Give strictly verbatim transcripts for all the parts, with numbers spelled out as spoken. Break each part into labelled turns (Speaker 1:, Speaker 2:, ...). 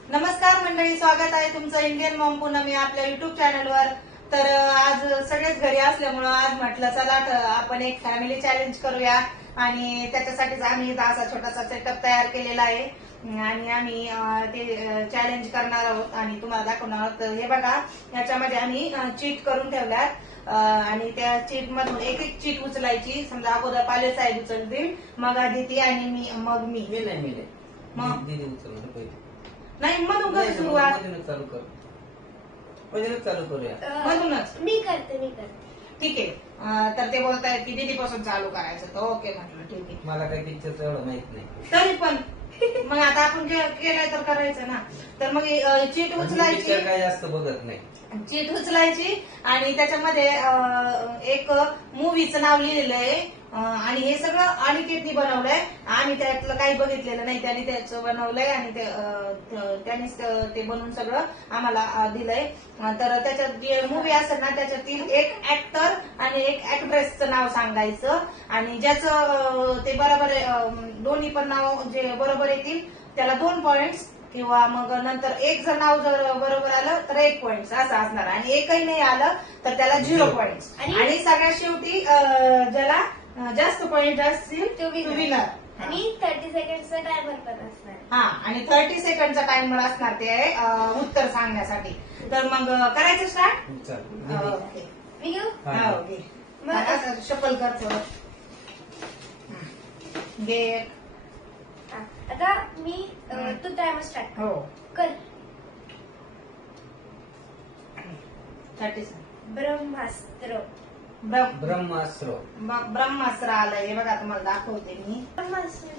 Speaker 1: नमस्कार मंडळी, स्वागत आहे तुमचं इंडियन मॉम पूनम या आपल्या युट्यूब चॅनलवर. तर आज सगळेच घरी असल्यामुळं आज म्हटलं चला तर आपण एक फॅमिली चॅलेंज करूया आणि त्याच्यासाठीच आम्ही असा छोटासा सेटअप तयार केलेला आहे आणि आम्ही ते चॅलेंज करणार आहोत आणि तुम्हाला दाखवणार आहोत. तर हे बघा, याच्यामध्ये आम्ही चीट करून ठेवल्यात आणि त्या चीट मधून एक एक चीट उचलायची. समजा अगोदर पाले साहेब उचलतील, मग आदिती आणि मी, मग मी मग नाही मधून कसं सुरुवात
Speaker 2: चालू कर मधूनच चालू करूया
Speaker 1: मधूनच
Speaker 3: मी करते मी करते
Speaker 1: ठीक आहे. तर ते बोलतायत की दीदी पासून चालू करायचं, तर ओके म्हटलं ठीक आहे.
Speaker 2: मला काही पिक्चरचं एवढं माहित नाही
Speaker 1: तरी पण मग आता आपण केलंय तर करायचं ना. तर मग चीट उचलायची,
Speaker 2: पिक्चर काही जास्त बघत नाही.
Speaker 1: चीट उचलायची आणि त्याच्यामध्ये एक मूवीचं नाव लिहिलेलं आहे आणि हे सगळं अनिकेतनी बनवलंय. आम्ही त्यातलं काही बघितलेलं नाही, त्याने त्याचं बनवलंय आणि त्यानेच ते बनवून सगळं आम्हाला दिलंय. तर त्याच्यात जे मूवी असेल ना त्याच्यातील एक ऍक्टर आणि एक ऍक्ट्रेसचं नाव सांगायचं आणि ज्याचं ते बरोबर दोन्ही पण नाव जे बरोबर येतील त्याला दोन पॉइंट्स, किंवा मग नंतर एक जर नाव जर बरोबर आलं तर एक पॉइंट असं असणार आणि एकही नाही आलं तर त्याला झिरो पॉइंट. आणि सगळ्यात शेवटी ज्याला जास्त पॉइंट असतील तो विनर.
Speaker 3: आणि थर्टी सेकंडचा टायमर पण असणार.
Speaker 1: हा, आणि थर्टी सेकंडचा टाइमर असणार ते उत्तर सांगण्यासाठी. तर मग करायचं स्टार्ट. ओके,
Speaker 3: मी घेऊ
Speaker 1: हा ओके. मग शफल करतो घे.
Speaker 3: आता मी तू टायमर स्टार्ट
Speaker 1: हो
Speaker 3: कर.
Speaker 1: Thirty second.
Speaker 3: ब्रह्मास्त्र.
Speaker 2: ब्रह्मास्त्र.
Speaker 1: ब्रह्मास्त्र आलंय, हे बघा तुम्हाला दाखवते मी.
Speaker 3: ब्रह्मास्त्र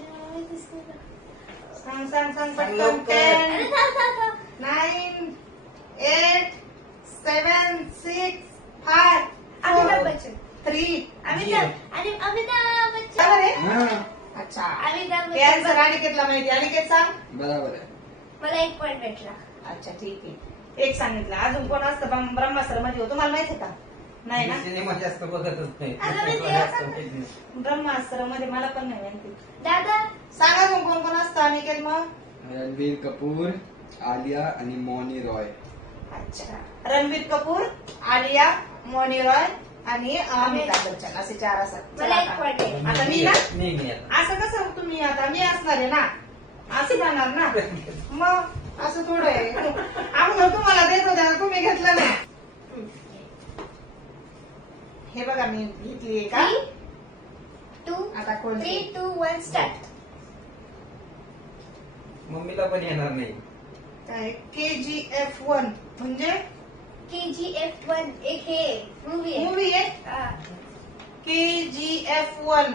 Speaker 1: सांग सांग सांग पटकन. Ten, nine, eight, seven, six, five,
Speaker 3: Amitabh Bachchan.
Speaker 1: Three.
Speaker 3: Amitabh आणि अमिताभ बच्चन.
Speaker 1: बरोबर. अच्छा,
Speaker 3: अमिताभ
Speaker 1: कॅन्सर
Speaker 3: बच्चन.
Speaker 1: अनिकेतला माहिती. अनिकेत सांग.
Speaker 2: बरोबर आहे.
Speaker 3: मला एक पॉइंट भेटला.
Speaker 1: अच्छा ठीक आहे, एक सांगितलं. अजून कोण असतं ब्रह्मास्त्र मध्ये? तुम्हाला माहिती का? नाही ना,
Speaker 2: सिनेमा जास्त बघतच नाही.
Speaker 1: ब्रह्मास्त्र मध्ये मला पण नाही माहिती.
Speaker 3: दादा
Speaker 1: सांगा मग कोण कोण असतं अनिकेत? मग
Speaker 4: रणबीर कपूर, आलिया आणि मौनी रॉय.
Speaker 1: अच्छा, रणबीर कपूर, आलिया, मौनी रॉय आणि अमिताभ बच्चन असे चार असतात.
Speaker 3: मला एक पॉइंट आहे.
Speaker 1: आता मी ना,
Speaker 2: नाही मी आता
Speaker 1: असं कसं तुम्ही आता मी असणार आहे ना, असं जाणार ना. मग असं थोडं आहे. आपण तुम्हाला देत होत्या तुम्ही घेतलं नाही. हे बघा मी घेतली का.
Speaker 3: टू
Speaker 1: आता कोण?
Speaker 3: Three two one start.
Speaker 2: मम्मीला पण येणार नाही.
Speaker 1: के जी एफ वन म्हणजे
Speaker 3: के जी एफ वन एक हे मूवी आहे.
Speaker 1: मूवी आहे.
Speaker 3: हा.
Speaker 1: K G F one.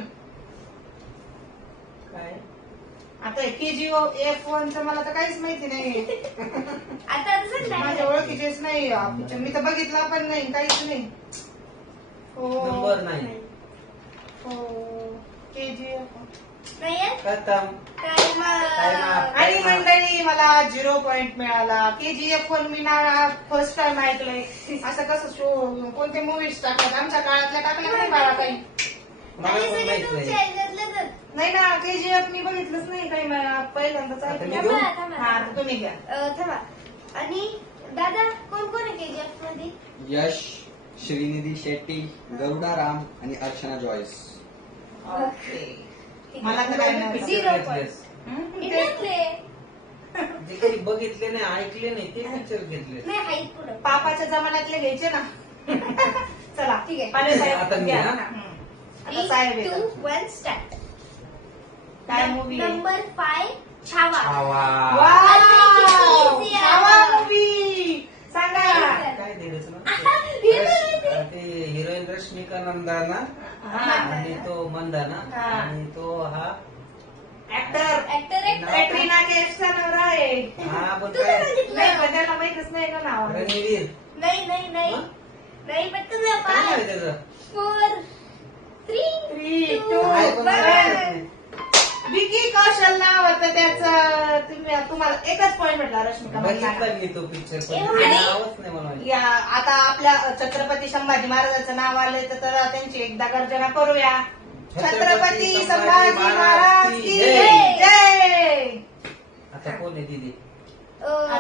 Speaker 2: काय
Speaker 1: आता के जी एफ वन च मला तर काहीच माहिती नाही.
Speaker 3: आता तसं
Speaker 1: माझ्या
Speaker 3: नाही.
Speaker 1: ओळखीचेच नाही हा पिक्चर, मी तर बघितला पण नाही, काहीच नाही. हो
Speaker 2: नंबर नाही.
Speaker 1: हो, के जी एफ.
Speaker 3: नाही आहे?
Speaker 2: खतम.
Speaker 3: टायमर.
Speaker 1: आणि मंडळी मला झिरो पॉइंट मिळाला. के जी एफ वन मी ना फर्स्ट टाइम ऐकलंय. असं कसं शो कोणते मूवीज टाकतात? आमच्या काळातल्या टाकल्या नाही बाळा काही.
Speaker 2: मला
Speaker 3: आणि
Speaker 2: पण
Speaker 3: सगळे
Speaker 2: माहित
Speaker 3: तुमच्या
Speaker 2: नाही.
Speaker 3: ह्याच्यातलेच.
Speaker 1: नाही ना, के जी एफ मी बघितलंच नाही काही, पहिल्यांदाच
Speaker 2: आता मी
Speaker 1: ऐकलं.
Speaker 2: घेऊ?
Speaker 3: थांबा, थांबा.
Speaker 1: हा, तर तुम्ही घ्या.
Speaker 3: अ, थांबा. आणि दादा कोण कोण आहे केजीएफ मध्ये?
Speaker 4: यश, श्रीनिधी शेट्टी, गरुडा राम आणि अर्चना जॉयस.
Speaker 1: ओके, मला तर काय नाही.
Speaker 3: Zero
Speaker 2: घेतलेस.
Speaker 1: हं?
Speaker 3: इंडियातले.
Speaker 2: जे काही बघितले नाही, ऐकले नाही ते पिक्चर घेतले.
Speaker 3: नाही हाईट पुढं.
Speaker 1: पापाच्या जमान्यातले घ्यायचे ना. चला
Speaker 3: ठीक आहे.
Speaker 1: पाले साहेब
Speaker 2: आता मी
Speaker 1: घ्या.
Speaker 2: ना?
Speaker 1: हं. आता साहेब
Speaker 3: थ्री
Speaker 1: येतात.
Speaker 3: Two one start.
Speaker 1: काय मूवी आहे?
Speaker 3: Number five Chhaava.
Speaker 2: Chhaava.
Speaker 1: Wow!
Speaker 3: Easy आहे.
Speaker 1: छावा मूवी सांगा.
Speaker 2: काय दिलंच ना
Speaker 3: हे तर
Speaker 2: ते हिरोईन रश्मिका नंदाना
Speaker 1: हा.
Speaker 2: आणि तो मंदाना
Speaker 1: हा.
Speaker 2: आणि तो हा
Speaker 1: ऍक्टर
Speaker 3: ऍक्टर ऍक्टर.
Speaker 1: कॅटरीना कैफचा नवरा आहे.
Speaker 2: हा पण
Speaker 3: तुझं
Speaker 2: काय
Speaker 3: बघितलं?
Speaker 1: नाही पण त्याला माहितच नाही ना नाव.
Speaker 2: रणवीर.
Speaker 3: नाही नाही नाही
Speaker 2: हं?
Speaker 3: नाही पण तुझं
Speaker 2: काय नाव आहे
Speaker 3: फाय
Speaker 2: त्याचं?
Speaker 3: Four three
Speaker 1: three
Speaker 3: two
Speaker 1: two
Speaker 2: काय पण
Speaker 3: वन.
Speaker 2: काय?
Speaker 1: विकी कौशल नाव होतं त्याचं. तुम्ही तुम्हाला एकच पॉइंट भेटला रश्मिका मंदाना.
Speaker 2: बघितला मी तो पिक्चर पण
Speaker 3: एवढं
Speaker 2: त्याचं
Speaker 3: नाही.
Speaker 2: नावच नाही मला माहिती.
Speaker 1: या आता आपल्या छत्रपती संभाजी महाराजांचं नाव आलंय तर तर त्यांची एकदा गर्जना करूया. छत्रपती संभाजी महाराज की
Speaker 2: जय.
Speaker 1: जय.
Speaker 2: आता कोण आहे दीदी?
Speaker 3: अ,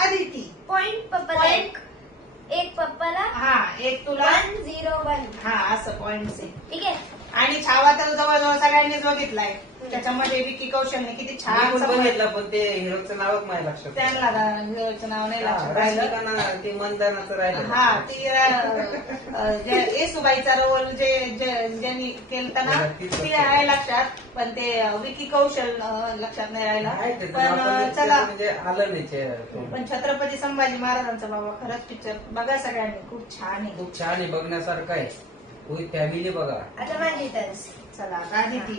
Speaker 1: अदिती.
Speaker 3: पॉइंट पप्पाला
Speaker 1: Point.
Speaker 3: एक एक पप्पाला
Speaker 1: हा एक तुला.
Speaker 3: One zero one.
Speaker 1: हा असं पॉइंट्स आहे.
Speaker 3: ठीक आहे.
Speaker 1: आणि छावा तर जवळजवळ सगळ्यांनीच बघितलाय. त्याच्यामध्ये विकी कौशलने किती
Speaker 2: मी
Speaker 1: छान
Speaker 2: पण
Speaker 1: संभाळ-
Speaker 2: बघितलं पण ते हिरोचं नावच माझ्या लक्षात नाही.
Speaker 1: त्यांना गा- हिरोचं नाव नाही
Speaker 2: हा,
Speaker 1: लक्षात राहिलं.
Speaker 2: रश्मिकानं ते मंदानाचं राहिलं.
Speaker 1: हा ती अं, जे येसुबाईचा रोल जे जे- ज्यांनी केलता ना ती आहे लक्षात, पण ते अं, विकी कौशल अं, लक्षात नाही राहिला.
Speaker 2: आहे त्याचं
Speaker 1: पण
Speaker 2: नाव, पण
Speaker 1: अं,
Speaker 2: ते
Speaker 1: चला
Speaker 2: म्हणजे आलं नाही ते.
Speaker 1: पण छत्रपती संभाजी महाराजांचा बाबा खरंच पिक्चर बघा सगळ्यांनी, खूप छान आहे.
Speaker 2: खूप छान आहे, बघण्यासारखं आहे. विथ फॅमिली बघा.
Speaker 3: आता माझी टर्न.
Speaker 1: चला अदिती.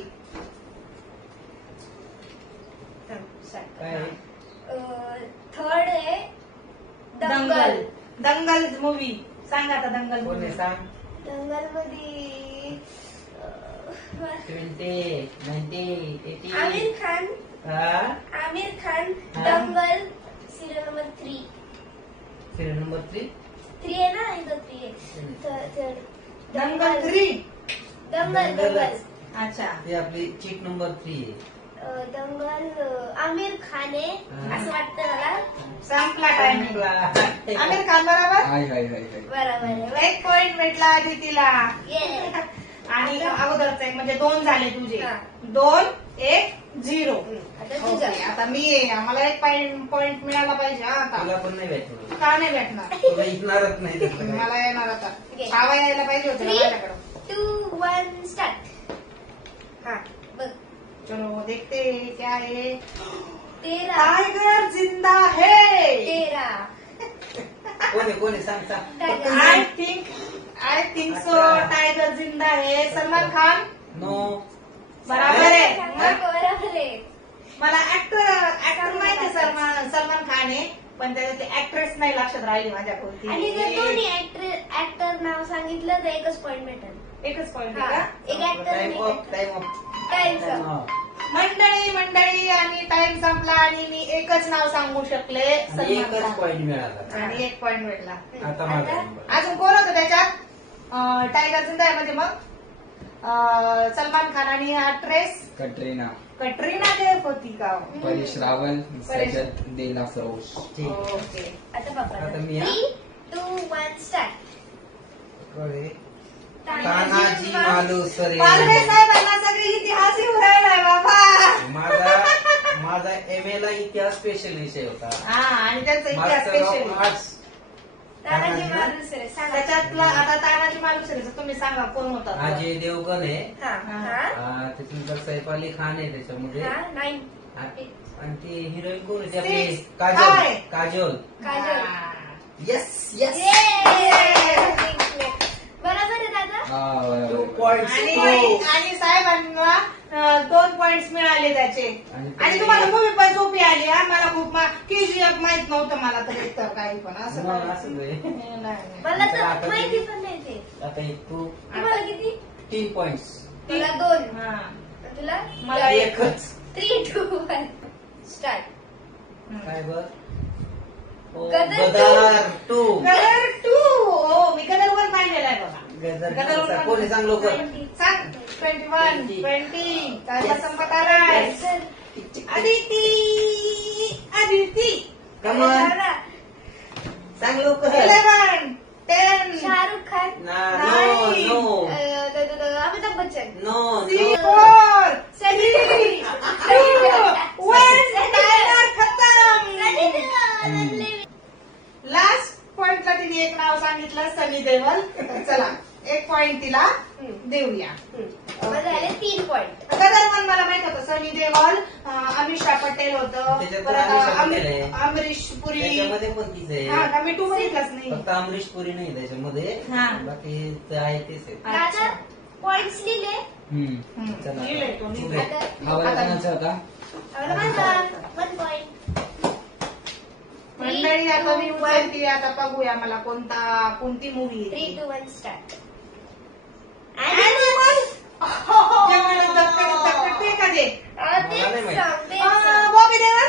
Speaker 2: काय आहे?
Speaker 3: थर्ड आहे
Speaker 1: दंगल.
Speaker 3: दंगल.
Speaker 1: दंगल मूवी सांगा आता. दंगल
Speaker 2: कोण आहे
Speaker 1: movie.
Speaker 2: सांग.
Speaker 3: दंगल मध्ये
Speaker 2: twenty ninety eighty.
Speaker 3: Aamir Khan.
Speaker 2: हा
Speaker 3: आमिर खान.
Speaker 2: हा.
Speaker 3: Dangal serial number three.
Speaker 2: Serial number three.
Speaker 3: Three आहे ना, इथं थ्री आहे. थ- थ-
Speaker 1: दंगल थ्री.
Speaker 3: दंगल दंगल.
Speaker 1: अच्छा.
Speaker 2: ते आपली चीट नंबर थ्री आहे.
Speaker 3: अं, दंगल अं, आमिर खान आहे
Speaker 2: हा.
Speaker 3: असं वाटतं मला.
Speaker 1: संपला टायमिंग. आमिर खान बरोबर.
Speaker 4: हाय हाय हाय हाय
Speaker 3: बरोबर आहे.
Speaker 1: एक पॉइंट भेटला अदितीला.
Speaker 3: Yeah.
Speaker 1: आणि अगोदरचं एक म्हणजे दोन झाले तुझे.
Speaker 3: हा.
Speaker 1: दोन एक झिरो.
Speaker 3: आता
Speaker 1: ओके,
Speaker 3: तुझं.
Speaker 1: आता मी आहे. आम्हाला एक पॉइंट मिळाला पाहिजे हा आता.
Speaker 2: तुला पण नाही भेटणार.
Speaker 1: का नाही भेटणार?
Speaker 2: तुला येणारच नाही त्यातलं काही.
Speaker 1: मला येणार आता.
Speaker 3: Okay.
Speaker 1: छावा यायला पाहिजे होतं
Speaker 3: Three.
Speaker 1: माझ्याकडं.
Speaker 3: Two one start. हा बघ.
Speaker 1: चलो देखते क्या है.
Speaker 3: तेरा.
Speaker 1: टाइगर जिंदा है.
Speaker 3: तेरा.
Speaker 2: कोण आहे कोण आहे सांग सांग.
Speaker 3: Tiger.
Speaker 1: I think I think so Tiger Zinda Hai. Salman Khan
Speaker 2: no.
Speaker 1: बराबर आहे.
Speaker 3: मग बरोबर आहे.
Speaker 1: मला ऍक्टर ऍक्टर माहिती आहे सलमान सलमान खान आहे, पण त्याच्यात ते ऍक्ट्रेस नाही लक्षात राहिली माझ्या कोणती.
Speaker 3: आणि जर दोन्ही ऍक्टर ऍक्टर नाव सांगितलं तर एकच पॉइंट भेटेल.
Speaker 1: एकच पॉइंट
Speaker 3: हा.
Speaker 1: आहे का?
Speaker 3: एक ऍक्टर आणि
Speaker 2: टाइम ऑफ
Speaker 3: एक
Speaker 2: time off
Speaker 3: time
Speaker 2: time off.
Speaker 1: मंडळी मंडळी आणि टाइम संपला आणि मी एकच नाव सांगू शकले,
Speaker 2: आणि
Speaker 1: सलमान
Speaker 2: एकच
Speaker 1: खान.
Speaker 2: पॉइंट मिळाला.
Speaker 1: आणि एक पॉइंट भेटला.
Speaker 2: आता माझा नंबर.
Speaker 1: अजून कोण होतं त्याच्यात? अं, टायगर जिंदा आहे म्हणजे मग अं, सलमान खान आणि ऍक्ट्रेस
Speaker 4: कटरीना
Speaker 1: कटरीना कैफ होती का?
Speaker 4: परेश रावल
Speaker 1: परेश.
Speaker 4: सजद देला फिरोज.
Speaker 2: ठीक.
Speaker 1: ओके.
Speaker 3: आता पप्पा.
Speaker 2: आता मी, हा?
Speaker 3: Three two one start.
Speaker 2: कडे. तानाजी मालुसरे.
Speaker 1: पालवे साहेबांना सगळी इतिहास येऊ राहिलाय बाबा.
Speaker 2: माझा माझा एम ए ला इतिहास स्पेशल विषय होता.
Speaker 1: हा आणि त्यांचा इतिहास
Speaker 2: master of
Speaker 1: special.
Speaker 2: Arts.
Speaker 3: Tanaji Malusare सांगा.
Speaker 1: त्याच्यातला आता तानाजी मालुसरेचं तुम्ही सांगा कोण होता?
Speaker 2: अजय देवगण आहे.
Speaker 3: हा हा
Speaker 2: आ, त्याच्यानंतर सैफ अली खान आहे त्याच्यामध्ये.
Speaker 3: हा नाईन.
Speaker 2: आ- आणि ती हिरोईन कोण होती आपली?
Speaker 1: Six.
Speaker 2: काजोल.
Speaker 1: Five.
Speaker 2: काजोल.
Speaker 3: काजल.
Speaker 1: हा.
Speaker 2: Yes yes.
Speaker 3: Yay! बरोबर आहे दादा.
Speaker 4: हा
Speaker 2: टू
Speaker 4: बरोबर.
Speaker 2: पॉइंट.
Speaker 1: आणि आणि साहेबांना अं, दोन पॉइंट्स मिळाले त्याचे.
Speaker 2: आणि
Speaker 1: आणि तुम्हाला मूवी पण सोपी आली. हा मला खूप केजीएफ माहित नव्हतं मला तर एक तर काही पण असं
Speaker 2: मग
Speaker 1: नाही.
Speaker 2: असं आहे.
Speaker 1: नाही, नाही.
Speaker 3: मला
Speaker 2: चला,
Speaker 3: तर
Speaker 2: आता
Speaker 3: माहिती
Speaker 2: किती?
Speaker 3: पण नाही ते.
Speaker 2: आता एक टू
Speaker 3: तुम्हाला किती?
Speaker 2: तीन पॉइंट्स.
Speaker 3: तुला दोन.
Speaker 1: हा.
Speaker 3: तुला
Speaker 1: मला एक.
Speaker 2: एकच.
Speaker 3: Three two one start.
Speaker 2: काय बर ओ,
Speaker 3: गदर
Speaker 2: गदार टू.
Speaker 1: Ghadar to. हो मी गदर वन पाहिलेला आहे बघा.
Speaker 2: गदर
Speaker 1: गदर
Speaker 2: टू.
Speaker 1: one.
Speaker 2: कोणी सांग लवकर.
Speaker 1: सांग. ट्वेंटी वन ट्वेंटी काय संपत आलाय. अदिती अदिती.
Speaker 2: Come on.
Speaker 3: दादा.
Speaker 2: सांग लवकर.
Speaker 1: Eleven ten
Speaker 3: Shahrukh Khan.
Speaker 2: ना नो
Speaker 1: नाही.
Speaker 2: नो
Speaker 3: अं, द- द- द- Amitabh Bachchan.
Speaker 2: No
Speaker 1: three
Speaker 2: no.
Speaker 1: Four
Speaker 3: Sunny
Speaker 1: three
Speaker 3: Deol.
Speaker 1: Two one timer खतम.
Speaker 4: हम्म.
Speaker 1: लास्ट पॉइंटला तिने एक नाव सांगितलं सनी देओल. चला एक पॉइंट तिला
Speaker 3: हम्म.
Speaker 1: देऊया.
Speaker 3: हम्म. मग झाले तीन पॉइंट.
Speaker 1: गदर वन मला माहित होतं. सनी देओल अं, अमिषा पटेल होतं.
Speaker 2: त्याच्यात पण
Speaker 1: परत
Speaker 2: अमिषा
Speaker 1: अमि-
Speaker 2: पटेल आहे.
Speaker 1: अमरीश पुरी.
Speaker 2: त्याच्यामध्ये पण तीच
Speaker 1: हा
Speaker 2: आहे.
Speaker 1: का मी टू बघितलाच नाही.
Speaker 2: फक्त अमरीश पुरी नाही त्याच्यामध्ये.
Speaker 1: हा.
Speaker 2: बाकी ते आहे तेच आहे.
Speaker 3: दादा पॉइंट्स लिहिले.
Speaker 4: हम्म.
Speaker 1: हम्म.
Speaker 2: चला.
Speaker 1: लिहिलंय तो, लिहिलंय.
Speaker 3: आता
Speaker 4: हा बरं कोणाचा होता?
Speaker 3: आम्हाला माझा वन पॉइंट.
Speaker 1: मंडळी आता मी उचलती. आता बघूया मला कोणता कोणती movie
Speaker 3: three two one start.
Speaker 1: का दे
Speaker 2: मला नाही माहित.
Speaker 1: बॉबी देवल.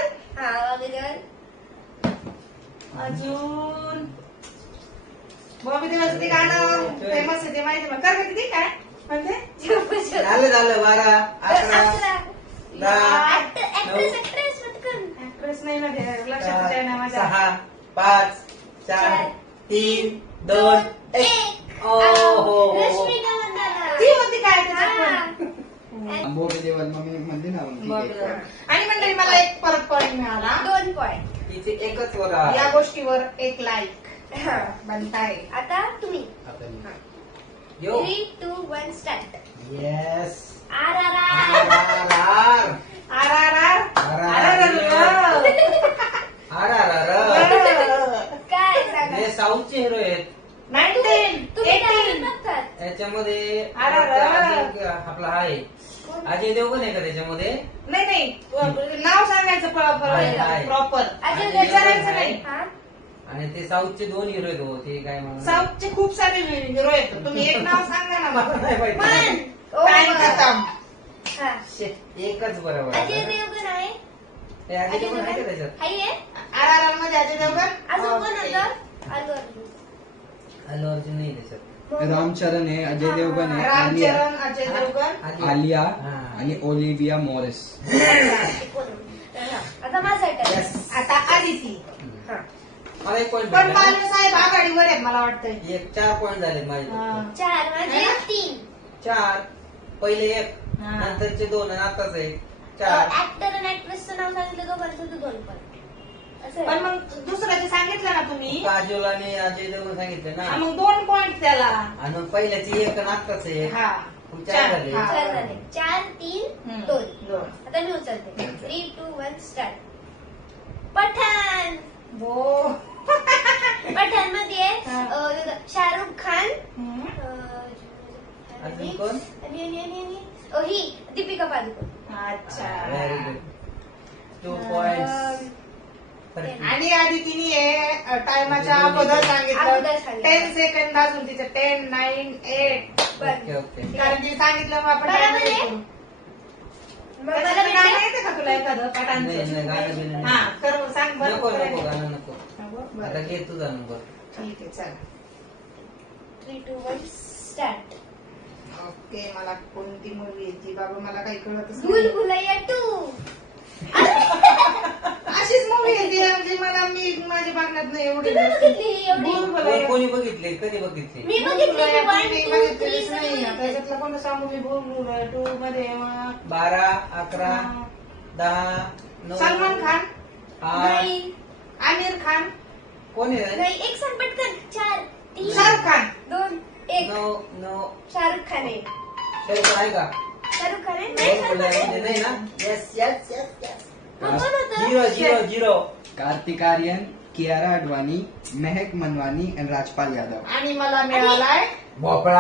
Speaker 3: हा
Speaker 1: अजून बॉबी देवलचं ते गाणं फेमस आहे ते माहिती आहे. कर किती काय म्हणते.
Speaker 2: झालं झालं बारा अकरा
Speaker 3: अकरा.
Speaker 2: दहा
Speaker 3: ऍक्ट्रेस ऍक्ट्रेस पटकन.
Speaker 1: ऍक्ट्रेस नाही ना ते लक्षात आहे ना माझ्या.
Speaker 2: सहा पाच चार तीन दोन एक ओ हो हो.
Speaker 3: रश्मिका मंदाना.
Speaker 1: ती होती काय त्याच्यात
Speaker 3: हा.
Speaker 1: पण?
Speaker 4: बोबे देवल मम्मी म्हणते ना मग ठीक आहे.
Speaker 1: आणि मंडळी मला एक परत पॉईंट मिळाला.
Speaker 3: दोन पॉइंट.
Speaker 2: तिचे एकच वर
Speaker 1: या गोष्टीवर एक लाईक बनताय.
Speaker 3: आता तुम्ही.
Speaker 2: यो
Speaker 3: three two one start.
Speaker 2: Yes
Speaker 3: R R
Speaker 2: R
Speaker 3: R.
Speaker 2: R
Speaker 1: R R R
Speaker 2: R
Speaker 1: R R
Speaker 2: R R R
Speaker 3: काय सांगा.
Speaker 2: हे साऊथचे हिरो आहेत.
Speaker 1: नाईन्टीन
Speaker 3: तुम्ही
Speaker 1: एटीन
Speaker 3: डायरेक्ट बघतात.
Speaker 2: याच्यामध्ये
Speaker 1: अरे अरे.
Speaker 2: अजय- आपला हा आहे अजय देवगण आहे का त्याच्यामध्ये?
Speaker 1: नाही नाही नाव सांगायचं
Speaker 2: आहे, आहे.
Speaker 1: प्रॉपर
Speaker 3: अजय
Speaker 2: देवगण
Speaker 1: विचारायचं
Speaker 2: आहे.
Speaker 1: नाही.
Speaker 3: हा.
Speaker 2: आणि ते साऊथचे दोन हिरो आहेत हो. ते काय म्हणून
Speaker 1: साऊथचे खूप सारे हिरो आहेत. तुम्ही एक नाव सांगा ना मला.
Speaker 2: नाही माहिती.
Speaker 3: वन. ओ,
Speaker 1: Time
Speaker 3: वन.
Speaker 1: खतम.
Speaker 3: हा.
Speaker 2: शे, एकच बरोबर
Speaker 3: अजय
Speaker 2: आहे.
Speaker 3: देवगण आहे.
Speaker 2: हे अजय
Speaker 3: अजय
Speaker 2: देवगण आहे का
Speaker 3: देवगण
Speaker 2: त्याच्यात?
Speaker 3: हाय आहे.
Speaker 1: आर आर आर मध्ये अजय देवगण.
Speaker 3: अजून कोण
Speaker 1: ओके.
Speaker 3: होतं? अल्लू अर्जुन.
Speaker 2: अल्लू अर्जुन नाही त्याच्यात.
Speaker 4: रामचरण आहे, अजय देवगण आहे, आलिया
Speaker 1: रामचरण अजय देवगण.
Speaker 2: आलिया.
Speaker 4: आलिया
Speaker 2: हा.
Speaker 4: आणि ओलिव्हिया मॉरिस.
Speaker 3: आता माझा टर्न.
Speaker 2: Yes.
Speaker 1: आता आदिती.
Speaker 3: हा.
Speaker 2: मला एक पॉईंट
Speaker 1: पण मालवी साहेब आघाडीवर आहेत मला वाटतंय.
Speaker 2: एक चार पॉईंट झाले माझे
Speaker 1: हा.
Speaker 2: फक्त.
Speaker 3: चार माझे
Speaker 1: हा?
Speaker 3: तीन.
Speaker 2: चार पहिले एक
Speaker 1: हा.
Speaker 2: नंतरचे दोन आणि आताच एक चार.
Speaker 3: ऍक्टर आणि ऍक्ट्रेसचं नाव सांगितलं दोघांचं तर दोन पण. असं
Speaker 1: पण
Speaker 3: आहे.
Speaker 1: मग दुसऱ्याचे सांगितलं ना तुम्ही
Speaker 2: काजोल आणि अजय देवगण सांगितले
Speaker 1: हा,
Speaker 2: ना.
Speaker 1: मग दोन पॉइंट त्याला.
Speaker 2: आणि मग पहिल्याची एक आणि आत्ताच एक
Speaker 1: हा
Speaker 2: मग चार झाले.
Speaker 1: हा.
Speaker 3: चार झाले. चार तीन
Speaker 1: हम्म.
Speaker 3: दोन.
Speaker 1: दोन.
Speaker 3: आता मी उचलते. Three two one start. Pathaan.
Speaker 1: वो.
Speaker 3: पठाण मध्ये
Speaker 1: हा.
Speaker 3: शाहरुख खान.
Speaker 1: हम्म.
Speaker 3: अं,
Speaker 2: अजून
Speaker 3: आणि
Speaker 2: कोण?
Speaker 3: आणि आणि आणि आणि अं, ही दीपिका पादुकोण.
Speaker 2: व्हेरी
Speaker 1: अच्छा.
Speaker 2: गुड. Two point.
Speaker 3: अं,
Speaker 1: आणि आदितीने टायमाच्या अगोदर
Speaker 3: अगोदर
Speaker 1: सांगितलं
Speaker 3: सांगितलं.
Speaker 1: टेन सेकंड अजून तिचं ten nine eight
Speaker 2: okay okay.
Speaker 1: कारण की सांगितलं मग आपण
Speaker 3: बरोबर
Speaker 1: time
Speaker 3: आहे.
Speaker 1: करू.
Speaker 3: मग
Speaker 1: त्याचं
Speaker 3: मला
Speaker 1: गाणं
Speaker 3: भेटलं?
Speaker 1: येतं का तुला एखादं
Speaker 2: नाही, नाही, गाणं
Speaker 1: पटांचं?
Speaker 2: बिणं नाही.
Speaker 1: हा तर सांग बरं.
Speaker 2: नको
Speaker 1: बरं.
Speaker 2: नको गाणं नको.
Speaker 1: नको?
Speaker 2: आता
Speaker 1: बरं.
Speaker 2: घे तुझा नंबर.
Speaker 1: ठीक आहे चला.
Speaker 3: Three two one start.
Speaker 1: Okay मला कोणती मूवी येते बाबा मला काही कळतच
Speaker 3: भूल
Speaker 1: नाही.
Speaker 3: भुलैया टू.
Speaker 1: अशीच मूवी येते म्हणजे मला मी माझ्या बघण्यात नाही एवढी
Speaker 3: तुम्ही बघितली एवढी?
Speaker 1: भूल
Speaker 2: कोण-
Speaker 1: भुलैया.
Speaker 2: कोणी बघितले कधी बघितले?
Speaker 3: मी बघितली
Speaker 1: भूल
Speaker 3: वन
Speaker 1: भुलैया
Speaker 3: टू
Speaker 1: मध्ये
Speaker 3: थ्री
Speaker 1: बघितलेलीच नाही.
Speaker 3: सगळी.
Speaker 1: त्याच्यातलं कोणतं सांगू मी भूल भुलैया टू मध्ये अं,
Speaker 2: बारा अकरा दहा नऊ
Speaker 1: सलमान खान
Speaker 2: आठ
Speaker 3: नाही
Speaker 1: आमिर खान
Speaker 2: कोण आहे?
Speaker 3: नाही एक सांग पटकन. चार तीन
Speaker 1: शाहरुख खान
Speaker 3: दोन एक.
Speaker 2: नऊ नऊ
Speaker 3: शाहरुख खान आहे.
Speaker 2: शाहरुख आहे का?
Speaker 3: शाहरुख खान आहे.
Speaker 2: कोण
Speaker 3: नाही
Speaker 2: बोललाय?
Speaker 3: शाहरुख
Speaker 2: म्हणजे
Speaker 3: खान
Speaker 2: नाही
Speaker 3: आहे.
Speaker 2: ना? Yes yes yes yes.
Speaker 3: मग कोण होतं?
Speaker 2: Zero zero zero.
Speaker 4: Kartik Aaryan, Kiara Advani, Mahak Manwani आणि राजपाल यादव.
Speaker 1: आणि मला मिळालाय
Speaker 2: भोपळा.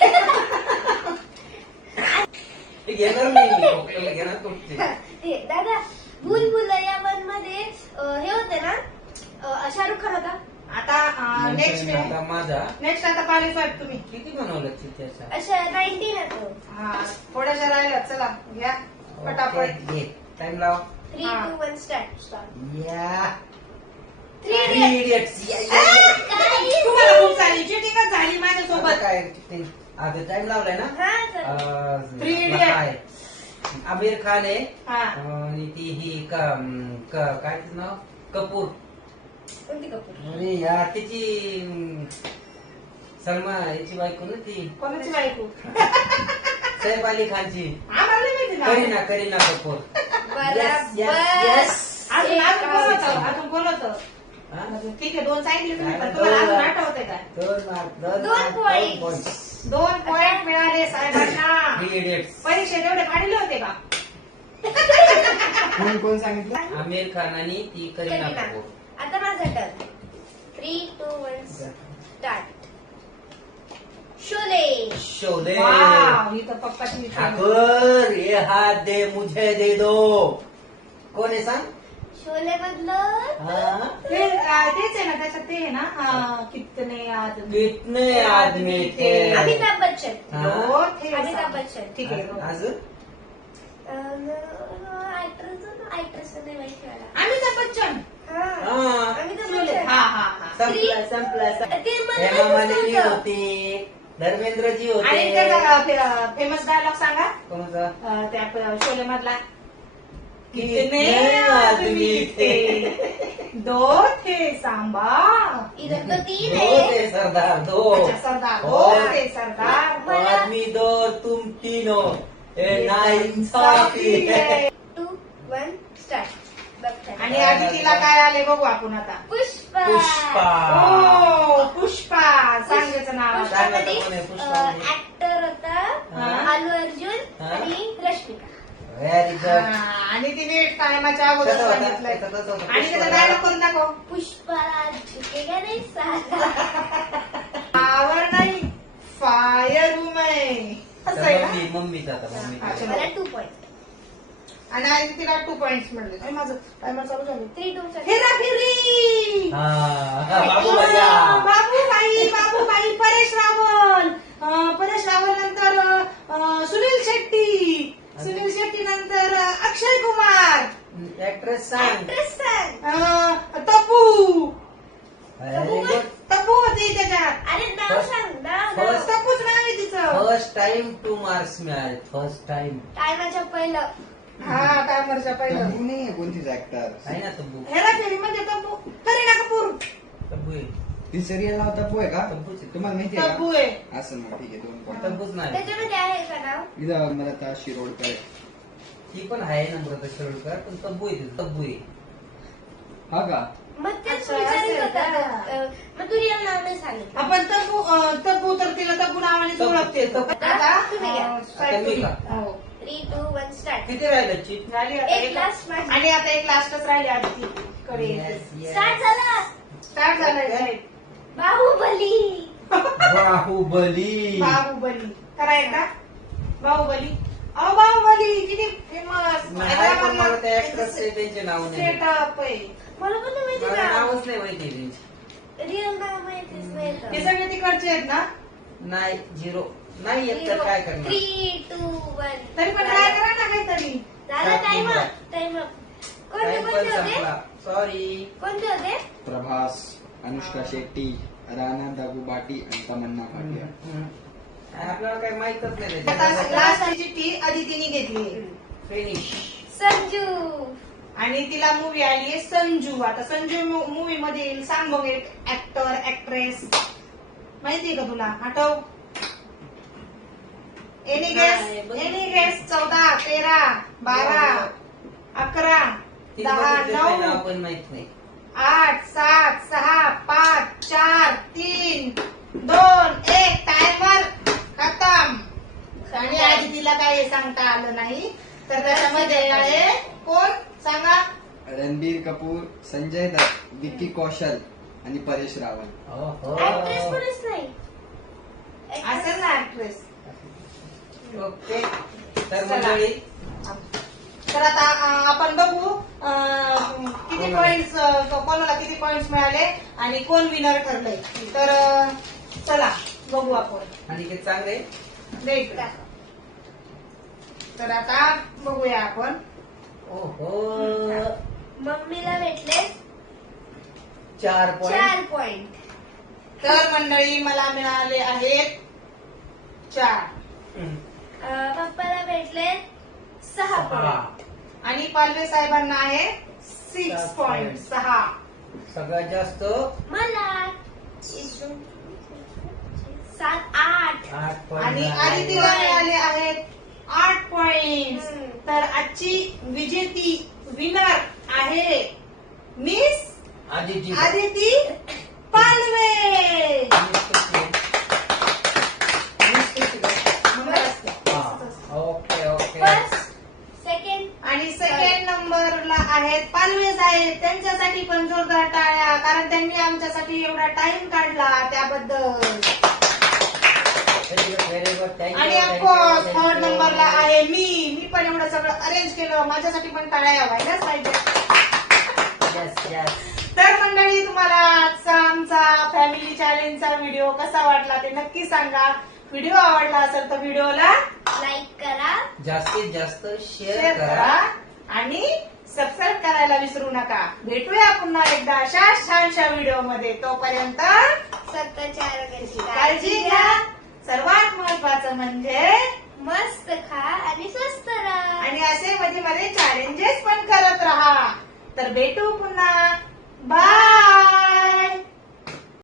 Speaker 2: हे घेणार नाही मी. भोपळ्याला घेणार तुमचे.
Speaker 3: ते दादा भूल भुलैया वन मध्ये अं, हे होते ना अं, शाहरुख खान होता.
Speaker 1: आता नेक्स्ट
Speaker 2: आता माझा
Speaker 1: नेक्स्ट आता पाणी साहेब तुम्ही
Speaker 2: किती बनवलं चित्याचा?
Speaker 3: अशा नाईन्टीन होतो.
Speaker 1: हा थोड्याशा राहिल्या चला घ्या पटापट.
Speaker 2: टाइम लाव.
Speaker 3: थ्री
Speaker 1: हा.
Speaker 3: Two one start.
Speaker 2: या
Speaker 3: थ्री
Speaker 2: थ्री इडियट्स.
Speaker 1: तुम्हाला खूप सारी चिटिंगच झाली माझ्यासोबत.
Speaker 2: काय आता टाइम लावलाय ना?
Speaker 3: हा सर.
Speaker 2: अं,
Speaker 1: Three
Speaker 2: आपला
Speaker 1: Idiots.
Speaker 2: काय? आमिर खान आहे
Speaker 1: हा
Speaker 2: आणि ती ही क- क- काय तिचं नाव? कपूर.
Speaker 3: कोणती कपूर?
Speaker 2: अरे यार तिची अं, सलमा याची बायको ना ती
Speaker 1: कोणाची बायको
Speaker 2: सैफ अली खानची
Speaker 1: आम्हाला नाही माहिती ना.
Speaker 2: करीना करीना कपूर. Yes, yes, yes.
Speaker 1: अजून अजून बोलत
Speaker 3: बरोबर.
Speaker 1: अजून बोलत
Speaker 2: हा?
Speaker 1: ठीक आहे दोन सांगितले तुम्ही पण
Speaker 2: दोन.
Speaker 1: तुम्हाला अजून आठवते काय
Speaker 2: दोन mark, दोन
Speaker 3: दोन
Speaker 2: mark,
Speaker 3: points.
Speaker 2: दोन points.
Speaker 1: दोन पॉइंट मिळाले साहेबांना.
Speaker 2: Three idiots.
Speaker 1: परीक्षेत एवढे काढले होते का?
Speaker 4: कोण कोण सांगितलं?
Speaker 2: आमिर खान आणि ती करीना
Speaker 3: करीना.
Speaker 2: कपूर.
Speaker 3: आता माझा turn. Three two one start. Sholay.
Speaker 2: Sholay.
Speaker 1: Wow, ही तर पप्पाची विचार.
Speaker 2: ठाकुर ये हात दे मुझे दे दो. कोण आहे सांग?
Speaker 3: शोले मधलं
Speaker 2: हा?
Speaker 1: ते अं, तेच आहे ना त्याच्यात ते आहे ना अं, कितने आदमी
Speaker 2: कितने आदमी थे.
Speaker 3: अमिताभ बच्चन.
Speaker 2: हा?
Speaker 1: हो, थे
Speaker 3: अमिताभ
Speaker 1: साहब.
Speaker 3: बच्चन.
Speaker 1: ठीक आहे हो.
Speaker 2: अजून
Speaker 3: ऍक्ट्रेस ऍक्ट्रेस नाही माहिती मला.
Speaker 1: अमिताभ बच्चन.
Speaker 3: हा.
Speaker 2: हा.
Speaker 3: अमिताभ
Speaker 1: शोले.
Speaker 3: बच्चन.
Speaker 1: हा हा हा
Speaker 2: संपला संपला संपला.
Speaker 3: ते मला
Speaker 2: हेमा
Speaker 3: माहितीच
Speaker 2: मालिनी
Speaker 3: नव्हतं.
Speaker 2: होते धर्मेंद्रजी
Speaker 1: आणि
Speaker 2: होते.
Speaker 1: त्याचा फेमस डायलॉग सांगा
Speaker 2: कोणाचा?
Speaker 1: अं, त्या शोले मधला कितने आदमी थे दो थे सांबा
Speaker 3: इधर तो तीन
Speaker 2: दो
Speaker 3: है.
Speaker 2: थे सरदार दो
Speaker 1: अच्छा सरदार दो
Speaker 2: और-
Speaker 1: थे सरदार
Speaker 2: तो आदमी दो और तुम तीनों ये नाइंसाफी है.
Speaker 3: Two one start.
Speaker 1: आणि आधी तिला काय आले बघू आपण आता
Speaker 3: पुष्पा.
Speaker 2: पुष्पा.
Speaker 1: ओ पुष्पा सांगायचं नाव
Speaker 2: पुष्पा.
Speaker 3: पुष्पामध्ये
Speaker 2: कोण आहे पुष्पामध्ये?
Speaker 3: ऍक्टर होता
Speaker 1: हा.
Speaker 3: अल्लू अर्जुन
Speaker 2: हा.
Speaker 3: आणि रश्मिका.
Speaker 2: Very good.
Speaker 1: हा, आणि तिने टायमाच्या अगोदर
Speaker 2: कसं होतं?
Speaker 1: सांगितलंय
Speaker 2: कसं- कसं होतं?
Speaker 1: आणि त्याचा
Speaker 2: पुष्पा.
Speaker 1: डायलॉग करून दाखव
Speaker 3: पुष्पा झुकेगा नाही साला.
Speaker 1: पावर नाही फायर उमय असं आहे
Speaker 2: तर
Speaker 1: ना
Speaker 2: मम्मी मम्मीचा आता मम्मीचा.
Speaker 1: अच्छा.
Speaker 3: मला टू पॉइंट.
Speaker 1: आणि आज तिला टू पॉइंट मिळले अरे माझं टायमर चालू झालं
Speaker 3: थ्री टू
Speaker 1: हेरा फेरी
Speaker 2: हा हा, बाबू भैया.
Speaker 1: बाबूबाई बाबूबाई परेश रावल अं, परेश रावल नंतर अं, सुनील शेट्टी सुनील शेट्टी नंतर अं, अक्षय कुमार
Speaker 2: ऍक्ट्रेस सांग.
Speaker 3: ऍक्ट्रेस सांग.
Speaker 1: अं, तपू
Speaker 2: व्हेरी गुड.
Speaker 1: तपू होती त्याच्यात
Speaker 3: अरे नाव सांग नाव नाव.
Speaker 2: First-
Speaker 1: तपूच नाव आहे तिचं
Speaker 2: फर्स्ट टाइम टू मार्क्स मिळाले फर्स्ट टाइम.
Speaker 3: टायमाच्या पहिलं.
Speaker 1: हा टायमरच्या पहिलं
Speaker 4: तब्बू नाहीये कोणतीच ऍक्टर.
Speaker 2: आहे ना तब्बू.
Speaker 1: हेरा फेरी म्हणजे तपू करीना कपूर
Speaker 2: तब्बू आहे.
Speaker 4: ती सिरियल नाव तब्बू आहे का
Speaker 2: तब्बूच आहे.
Speaker 4: तुम्हाला माहिती आहे
Speaker 1: तपू
Speaker 4: का?
Speaker 1: आहे
Speaker 4: असं मग ठीक आहे दोन पॉईंट.
Speaker 2: तब्बूच नाही.
Speaker 3: त्याच्यामध्ये आहे का नाव.
Speaker 4: इथं मला तर शिरोडकर
Speaker 2: ती पण आहे नम्रता शिरोडकर पण तब्बू आहे तिचं. तब्बू आहे.
Speaker 4: हा का?
Speaker 3: मग तेच
Speaker 1: अच्छा,
Speaker 3: विचारत
Speaker 1: असं आहे
Speaker 3: होता.
Speaker 1: का?
Speaker 3: अं, मग तू रिअल नाव नाही सांगितलं.
Speaker 1: आपण तपू अं, तपू तर तिला तपू नावानेच
Speaker 2: तपू.
Speaker 1: ओळखते
Speaker 3: आता तुम्ही घ्या.
Speaker 1: अं,
Speaker 2: आता मी
Speaker 1: तुम्ही.
Speaker 2: का?
Speaker 1: हो.
Speaker 3: Three two one start.
Speaker 2: किती राहिलं चिट?
Speaker 1: झाली आता
Speaker 3: एक
Speaker 1: एक
Speaker 3: last माझी.
Speaker 1: आणि आता एक लास्टच राहिली आधी कडे
Speaker 2: Yes, yes.
Speaker 3: स्टार्ट झाला.
Speaker 1: स्टार्ट झालंय
Speaker 3: बाहुबली.
Speaker 2: बाहुबली.
Speaker 1: बाहुबली खरं आहे का बाहुबली अहो बाहुबली किती फेमस
Speaker 2: नाही पण मला त्या ऍक्ट्रेस त्यांचे नाव नाही माहिती.
Speaker 1: सेटअप आहे
Speaker 3: मला पण नाही माहिती
Speaker 2: मला
Speaker 3: नाव.
Speaker 2: नावच नाही माहिती त्यांचे.
Speaker 3: रिअल नाव माहितीच नाही तर.
Speaker 1: हे सगळे तिकडचे आहेत ना
Speaker 2: नाही झिरो नाही येत तर काय करणार.
Speaker 3: Three two one.
Speaker 1: तरी पण काय करा ना काहीतरी
Speaker 3: झाला
Speaker 2: सात
Speaker 3: टाइम
Speaker 2: मिनिटं.
Speaker 3: टाइम कोणते
Speaker 2: टाइम पण
Speaker 3: कोणते होते
Speaker 2: संपला. सॉरी.
Speaker 3: कोणते होते.
Speaker 4: प्रभास, अनुष्का शेट्टी, राणा दागुबाटी आणि तमन्ना भाटिया.
Speaker 2: आपल्याला काही माहितच नाही
Speaker 1: आता
Speaker 2: त्याच्यात.
Speaker 1: लास्टची टी अदितीने घेतली
Speaker 2: फिनिश.
Speaker 3: संजू.
Speaker 1: आणि तिला मूवी आली आहे संजू आता संजू मूवी मध्ये येईल सांग बघ एक ऍक्टर ऍक्ट्रेस माहितीये का तुला आठव एनी गेस
Speaker 2: नाही, बघ.
Speaker 1: एनी गेस चौदा तेरा बारा अकरा
Speaker 2: तिला
Speaker 1: दहा
Speaker 2: बघितलं नाही, नाव
Speaker 1: नऊ
Speaker 2: पण माहित नाही.
Speaker 1: आठ सात सहा पाच चार तीन दोन एक टायमर खतम आणि आधी तिला काही सांगता आलं नाही तर त्याच्यामध्ये आहे कोण सांगा
Speaker 4: रणबीर कपूर, संजय दत्त, विक्की कौशल आणि परेश रावल.
Speaker 2: ओहो.
Speaker 3: ऍक्ट्रेस कोणीच नाही.
Speaker 1: असेल ना ऍक्ट्रेस
Speaker 2: ओके तर
Speaker 1: चला.
Speaker 2: मंडळी
Speaker 1: तर आता अं, आपण बघू अं, किती
Speaker 2: कोणाला?
Speaker 1: पॉइंट्स कोणाला किती पॉइंट्स मिळाले आणि कोण विनर ठरले तर अं, चला बघू आपण
Speaker 2: आणि ते चांगले
Speaker 1: दे इकडे. तर आता बघूया आपण
Speaker 2: ओहो
Speaker 3: मम्मीला भेटले
Speaker 2: चार पॉईंट.
Speaker 3: चार पॉइंट.
Speaker 1: तर मंडळी मला मिळाले आहेत चार
Speaker 3: पप्पाला भेटले सहा पॉइंट.
Speaker 1: आणि पालवे साहेबांना आहे सिक्स
Speaker 2: सात
Speaker 1: पॉइंट
Speaker 2: point.
Speaker 1: सहा
Speaker 2: सगळ्यात जास्त
Speaker 3: मला एक, दोन, तीन, सात आठ.
Speaker 2: आठ
Speaker 1: आणि
Speaker 2: पॉईंट
Speaker 1: आदितीला मिळाले आहेत आठ पॉइंट
Speaker 3: हम्म.
Speaker 1: तर आजची विजेती विनर आहे miss
Speaker 2: Aditi
Speaker 1: Aditi Palve
Speaker 2: okay okay
Speaker 3: first second.
Speaker 1: आणि सेकंड नंबरला आहेत पालवे साहेब त्यांच्यासाठी पण जोरदार टाळ्या कारण त्यांनी आमच्यासाठी एवढा टाइम काढला त्याबद्दल
Speaker 2: व्हेरी गुड
Speaker 1: आणि ऑफकोर्स थर्ड नंबरला आहे मी मी पण एवढं सगळं अरेंज केलं माझ्यासाठी पण टाळ्या व्हायलाच पाहिजे तर मंडळी तुम्हाला आजचा आमचा फॅमिली चॅलेंजचा व्हिडिओ कसा वाटला ते नक्की सांगा व्हिडिओ आवडला असेल तर व्हिडिओला
Speaker 3: लाईक करा.
Speaker 2: जास्तीत जास्त शेअर
Speaker 1: शेअर
Speaker 2: करा
Speaker 1: करा आणि सबस्क्राईब करायला विसरू नका भेटूया पुन्हा एकदा अशा छानशा व्हिडिओ मध्ये तोपर्यंत
Speaker 3: स्वतःच्या आरोग्याची
Speaker 1: काळजी घ्या सर्वात महत्वाचं म्हणजे
Speaker 3: मस्त खा आणि स्वस्त राहा.
Speaker 1: आणि असे मध्ये मध्ये चॅलेंजेस पण करत राहा. तर भेटू पुन्हा. बाय.